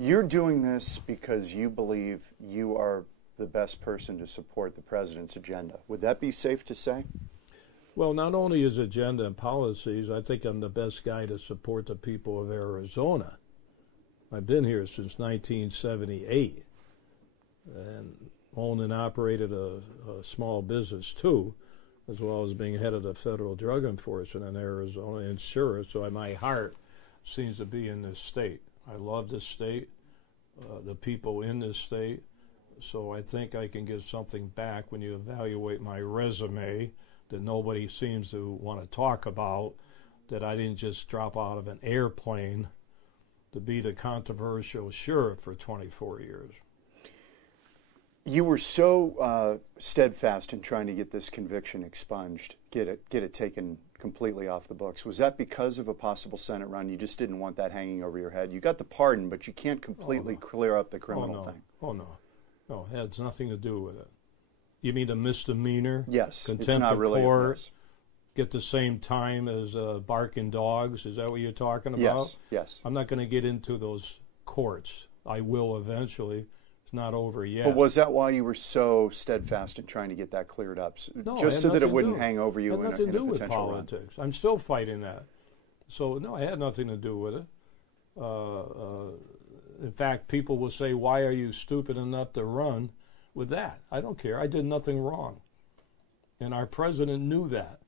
You're doing this because you believe you are the best person to support the president's agenda. Would that be safe to say? Well, not only his agenda and policies, I think I'm the best guy to support the people of Arizona. I've been here since 1978 and owned and operated a small business too, as well as being head of the federal drug enforcement in Arizona and sheriff. So my heart seems to be in this state. I love this state, the people in this state. So I think I can give something back when you evaluate my resume that nobody seems to want to talk about, that I didn't just drop out of an airplane to be the controversial sheriff for 24 years. You were so steadfast in trying to get this conviction expunged, get it taken completely off the books. Was that because of a possible Senate run? You just didn't want that hanging over your head? You got the pardon, but you can't completely clear up the criminal thing. Oh, no. No, it has nothing to do with it. You mean a misdemeanor? Yes. Contempt it's not of really court, get the same time as barking dogs? Is that what you're talking about? Yes, yes. I'm not going to get into those courts. I will eventually. It's not over yet. But was that why you were so steadfast in trying to get that cleared up? No, just so that it wouldn't hang over you in a potential with politics. run? I'm still fighting that. So, no, it had nothing to do with it. In fact, people will say, why are you stupid enough to run with that? I don't care. I did nothing wrong. And our president knew that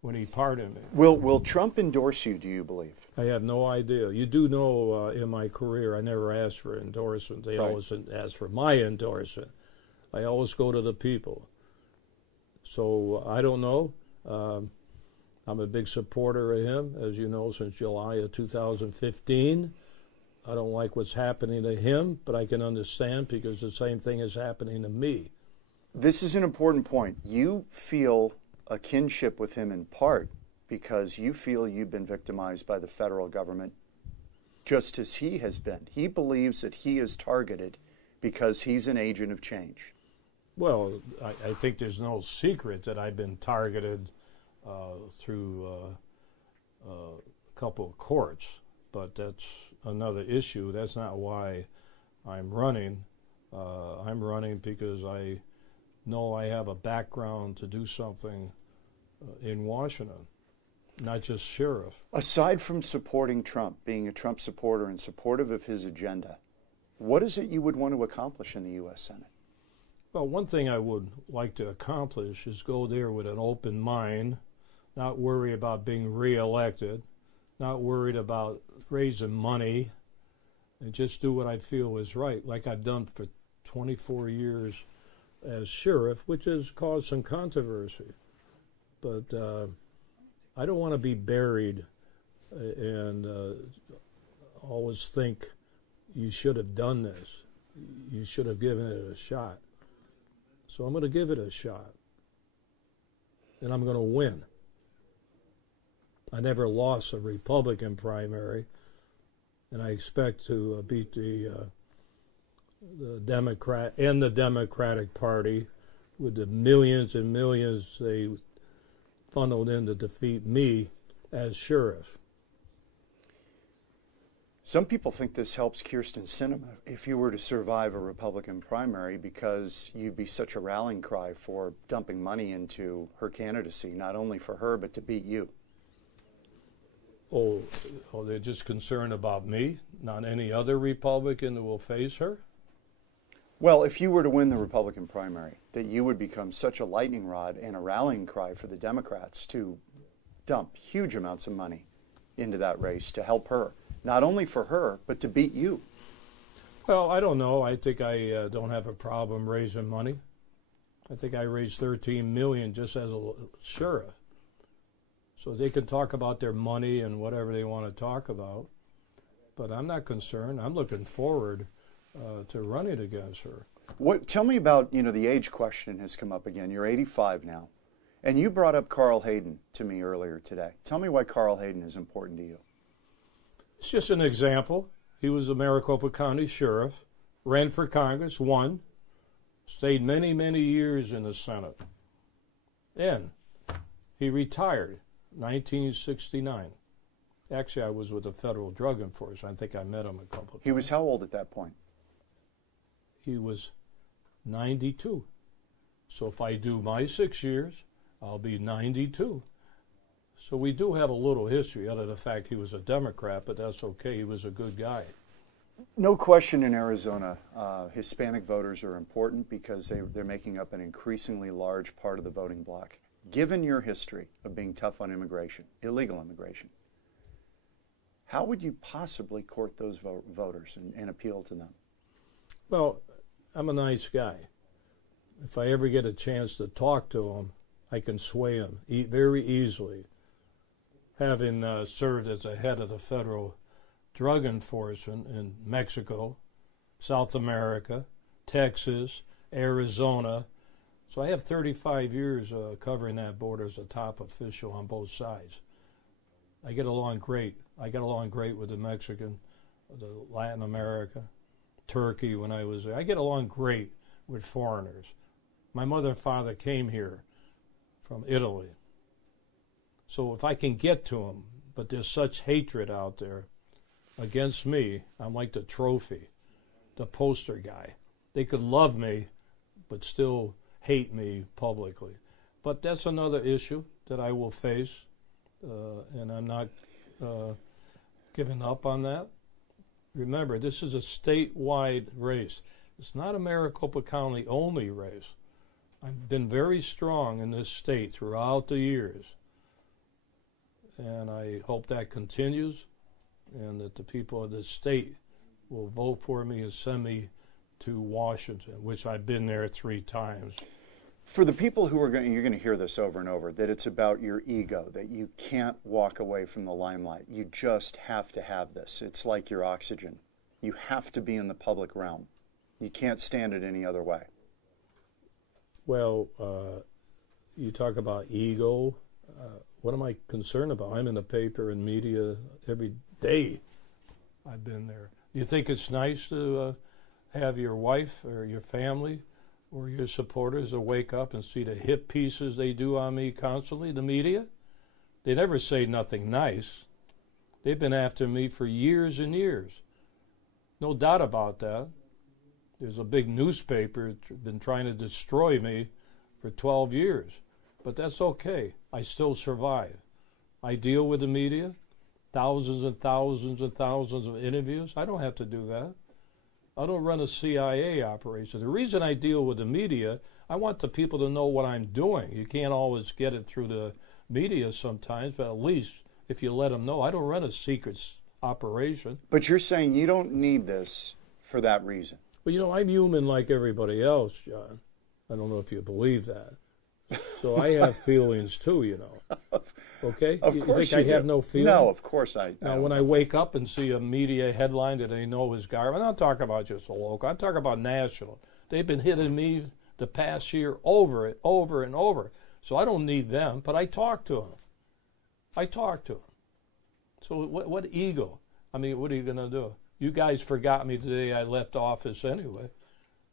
when he pardoned me. Will Trump endorse you, do you believe? I have no idea. You do know in my career I never asked for endorsement. They Right. always ask for my endorsement. I always go to the people. So I don't know. I'm a big supporter of him, as you know, since July of 2015. I don't like what's happening to him, but I can understand because the same thing is happening to me. This is an important point. You feel a kinship with him in part because you feel you've been victimized by the federal government just as he has been. He believes that he is targeted because he's an agent of change. Well, I think there's no secret that I've been targeted through a couple of courts, but that's another issue. That's not why I'm running. I'm running because I know I have a background to do something in Washington, not just sheriff. Aside from supporting Trump, being a Trump supporter and supportive of his agenda, what is it you would want to accomplish in the U.S. Senate? Well, one thing I would like to accomplish is go there with an open mind, not worry about being reelected, not worried about raising money, and just do what I feel is right, like I've done for 24 years as sheriff, which has caused some controversy. But I don't want to be buried and always think you should have done this. You should have given it a shot. So I'm going to give it a shot. And I'm going to win. I never lost a Republican primary, and I expect to beat the Democrat and the Democratic Party with the millions and millions they funneled in to defeat me as sheriff. Some people think this helps Kyrsten Sinema if you were to survive a Republican primary because you'd be such a rallying cry for dumping money into her candidacy, not only for her, but to beat you. Oh, they're just concerned about me, not any other Republican that will face her? Well, if you were to win the Republican primary, that you would become such a lightning rod and a rallying cry for the Democrats to dump huge amounts of money into that race to help her, not only for her, but to beat you. Well, I don't know. I think I don't have a problem raising money. I think I raised $13 million just as a sheriff. So they can talk about their money and whatever they want to talk about. But I'm not concerned. I'm looking forward to running against her. Tell me about, the age question has come up again. You're 85 now. And you brought up Carl Hayden to me earlier today. Tell me why Carl Hayden is important to you. It's just an example. He was a Maricopa County sheriff, ran for Congress, won, stayed many, many years in the Senate. And he retired 1969. Actually, I was with the federal drug enforcement. I think I met him a couple of times. He was how old at that point? He was 92. So if I do my 6 years, I'll be 92. So we do have a little history, other than the fact he was a Democrat, but that's okay. He was a good guy. No question in Arizona, Hispanic voters are important because they're making up an increasingly large part of the voting bloc. Given your history of being tough on immigration, illegal immigration, how would you possibly court those voters and appeal to them? Well, I'm a nice guy. If I ever get a chance to talk to him, I can sway him very easily. Having served as a head of the federal drug enforcement in Mexico, South America, Texas, Arizona. So I have 35 years covering that border as a top official on both sides. I get along great. I got along great with the Mexican, the Latin America, Turkey when I was there. I get along great with foreigners. My mother and father came here from Italy. So if I can get to them, but there's such hatred out there against me, I'm like the trophy, the poster guy. They could love me, but still hate me publicly. But that's another issue that I will face, and I'm not giving up on that. Remember, this is a statewide race. It's not a Maricopa County only race. I've been very strong in this state throughout the years, and I hope that continues, and that the people of the state will vote for me and send me to Washington, which I've been there 3 times. For the people who are going, you're going to hear this over and over, that it's about your ego, that you can't walk away from the limelight. You just have to have this. It's like your oxygen. You have to be in the public realm. You can't stand it any other way. Well, you talk about ego. What am I concerned about? I'm in the paper and media every day. I've been there. You think it's nice to have your wife or your family or your supporters to wake up and see the hit pieces they do on me constantly, the media? They never say nothing nice. They've been after me for years and years. No doubt about that. There's a big newspaper that's been trying to destroy me for 12 years. But that's okay. I still survive. I deal with the media, thousands and thousands and thousands of interviews. I don't have to do that. I don't run a CIA operation. The reason I deal with the media, I want the people to know what I'm doing. You can't always get it through the media sometimes, but at least if you let them know, I don't run a secret operation. But you're saying you don't need this for that reason. Well, you know, I'm human like everybody else, John. I don't know if you believe that. So I have feelings too, you know. Okay? Of course you think you I have do. no feelings? No, of course I Now, don't. when I wake up and see a media headline that I know is garbage, I'm not talking about just a local. I'm talking about national. They've been hitting me the past year over and over. So I don't need them, but I talk to them. So what ego? I mean, what are you going to do? You guys forgot me today. I left office anyway.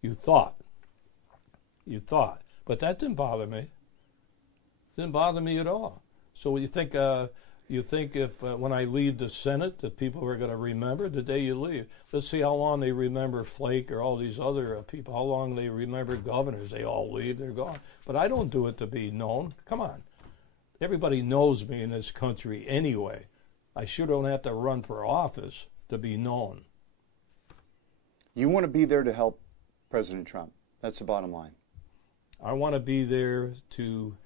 You thought. But that didn't bother me. Didn't bother me at all. So you think if when I leave the Senate that people are going to remember the day you leave? Let's see how long they remember Flake or all these other people. How long they remember governors? They all leave. They're gone. But I don't do it to be known. Come on. Everybody knows me in this country anyway. I sure don't have to run for office to be known. You want to be there to help President Trump. That's the bottom line. I want to be there to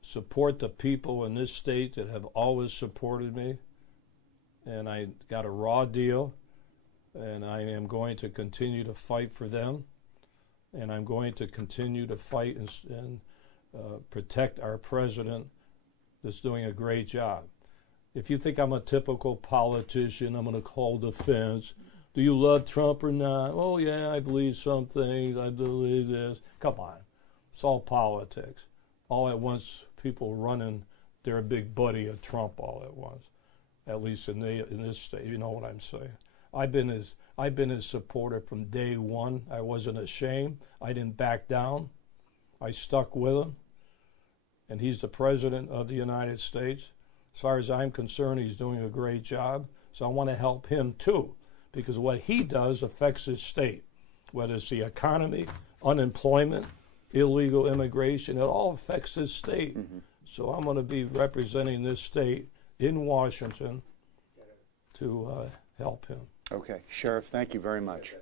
support the people in this state that have always supported me. And I got a raw deal, and I am going to continue to fight for them. And I'm going to continue to fight and protect our president that's doing a great job. If you think I'm a typical politician, I'm going to call defense. Do you love Trump or not? Oh, yeah, I believe some things. I believe this. Come on. It's all politics. All at once, people running their big buddy of Trump all at once, at least in this state. You know what I'm saying? I've been his supporter from day one. I wasn't ashamed. I didn't back down. I stuck with him. And he's the president of the United States. As far as I'm concerned, he's doing a great job. So I want to help him too, because what he does affects his state, whether it's the economy, unemployment, illegal immigration, it all affects his state. So I'm going to be representing this state in Washington to help him. Okay. Sheriff, thank you very much.